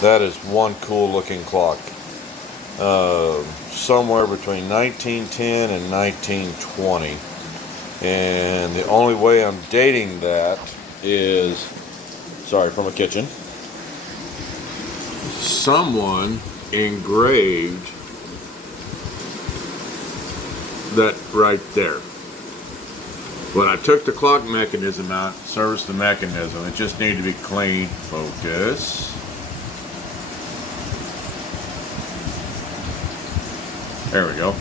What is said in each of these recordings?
That is one cool looking clock. Somewhere between 1910 and 1920. And the only way I'm dating that is, sorry, from a kitchen. Someone engraved that right there. When I took the clock mechanism out, serviced the mechanism, it just needed to be cleaned. Focus. There we go.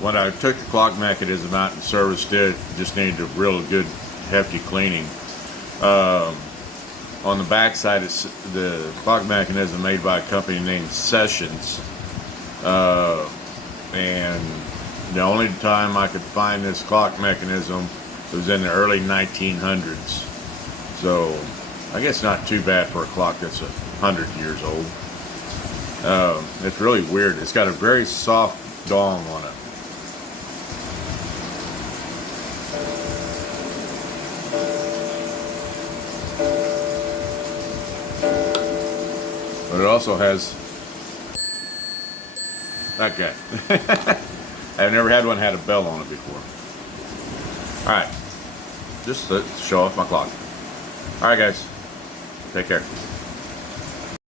When I took the clock mechanism out and serviced it, just needed a real good hefty cleaning. On the back side, it's the clock mechanism made by a company named Sessions. And the only time I could find this clock mechanism was in the early 1900s. So I guess not too bad for a clock that's 100 years old. It's really weird. It's got a very soft dong on it. But it also has that guy. I've never had one that had a bell on it before. Alright, just to show off my clock. Alright guys, take care.